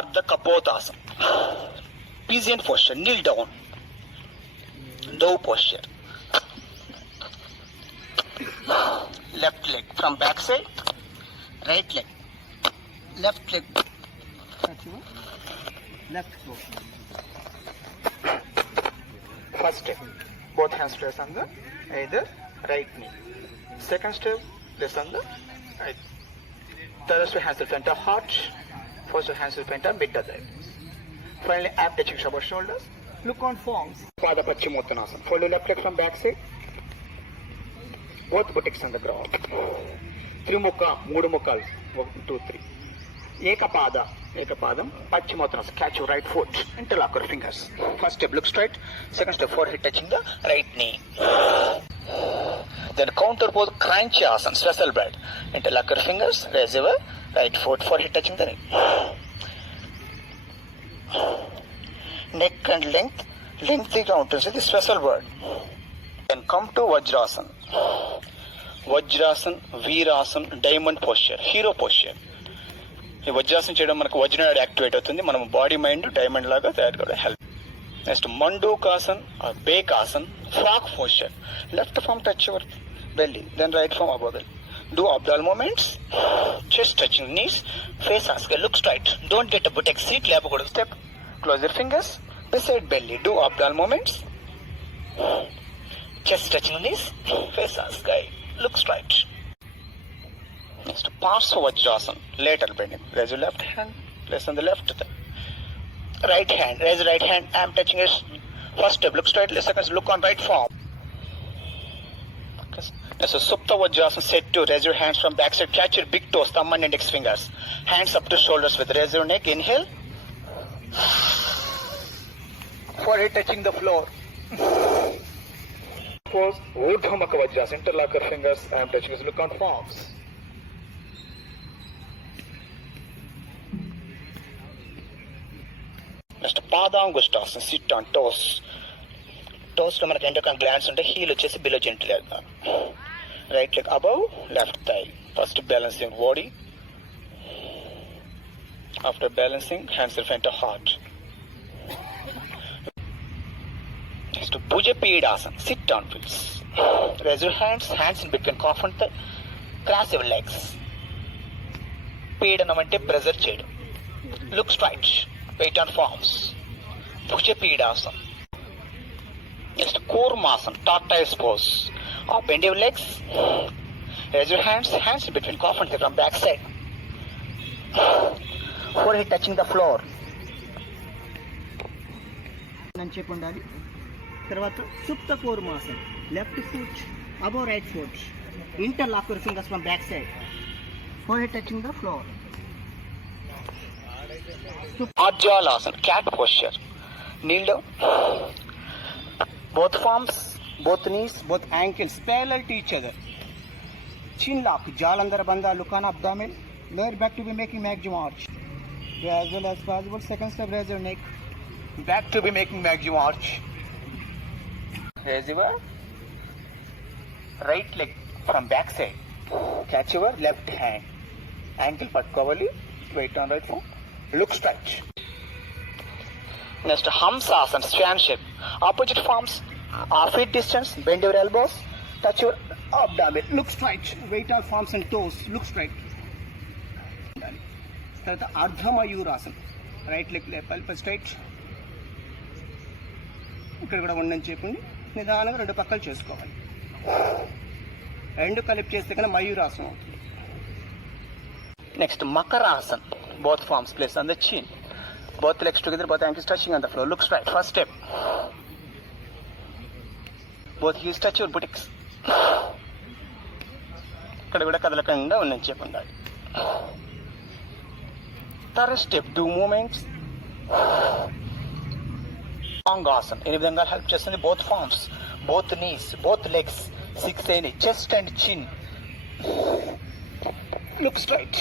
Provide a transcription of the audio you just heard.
Ardha Kapotasana. Pigeon posture, kneel down. Dove posture. Left leg from back side, right leg. Left leg. left foot. First step, both hands place on the either right knee. Second step, place on the right. Third step, hands will front of heart. First your hands will bent down, mid dive. Finally, ab touching our shoulders. Look on forms. Pada Pachimottanasana. Follow left leg from back side. Both buttocks on the ground. Trimukha, Mudumukhal. One, two, three. Eka pada, Ekapada, Ekapadam, Pachimottanasana. Catch your right foot. Interlock your fingers. First step, look straight. Second step, forehead touching the right knee. Then knee then counter pose Kraunch asan special bride interlock your fingers raise your right foot forehead touching the knee neck and length, lengthy ఉంటుంది ఇది special word then come to Vajrasan Vajrasan Virasan diamond posture hero posture ఈ వజ్రాసనం చేయడం మనకు వజ్రనాడు activate అవుతుంది. మనం body mind diamond లాగా తయారు కావడం help next Mandukasan Bekasan frog posture left palm touch your belly, then right from above belly. Do abdominal movements, chest touching knees, face ask, look straight. Don't get a buttock seat, lab go to step. Close your fingers, beside belly. Do abdominal movements, chest touching knees, face ask, look straight. Next, over Vajrasana, lateral bending. Raise your left hand, place on the left. Right hand, raise right hand, arm touching it. first step, look straight, second look on right form. So Supta Vajrasana said to raise your hands from backside. Catch your big toes, thumb and index fingers. Hands up to shoulders with raise your neck. Inhale. Forehead touching the floor. Pose Urdhamaka Vajrasana. Interlock your fingers. I am touching his look on forms. Mr. Padangustasana. Sit on toes. టోస్లో మనకి endocrine glands ఉంటాయి heel వచ్చేసి below genital వెళ్తాం right leg above left thigh first balancing body after balancing hands front heart next Bhujapidasan sit down feels raise your hands hands between calf and cross your legs పీడనం అంటే pressure చేయడం look straight weight on palms Bhujapidasan next Kurmasan tortoise pose or bend your legs raise your hands hands between cough and from back side forehead touching the floor అని చెప్పి ఉండాలి తర్వాత Supta Kurmasan left foot above right foot interlock your fingers from back side forehead touching the floor cat posture. Kneel down. both palms, both knees, both ankles parallel to each other. Chin lock, Jalandhara Bandha, Lukana abdomen, lower back to be making maximum arch. As well as possible, second step raise your neck. Back to be making maximum arch. Raise your right leg from back side. Catch your left hand. Ankle patkovali, weight on right foot. Look stretch. Next hems ఆసన్ stand opposite forearms feet distance bend your elbows touch your up డాబిట్ look straight weight of forearms and toes look straight తర్వాత అర్ధమయూర్ ఆసన్ right leg పల్ప straight ఇక్కడ కూడా ఉండని చెప్పండి. నిదానంగా రెండు పక్కలు చేసుకోవాలి. రెండు కలిపి చేస్తే కనుక మయూర్ ఆసనం next Makarasan both palms place అందచ్చింది Both legs together, both ankles touching on the floor. Looks right. First step. Both heels touch your buttocks. ఇక్కడ కూడా కదలకుండా ఉన్నది చెప్పండి ఉండాలి third step do movements long asan ఈ విధంగా హెల్ప్ చేస్తుంది both palms both knees both legs six అయిన chest and chin look straight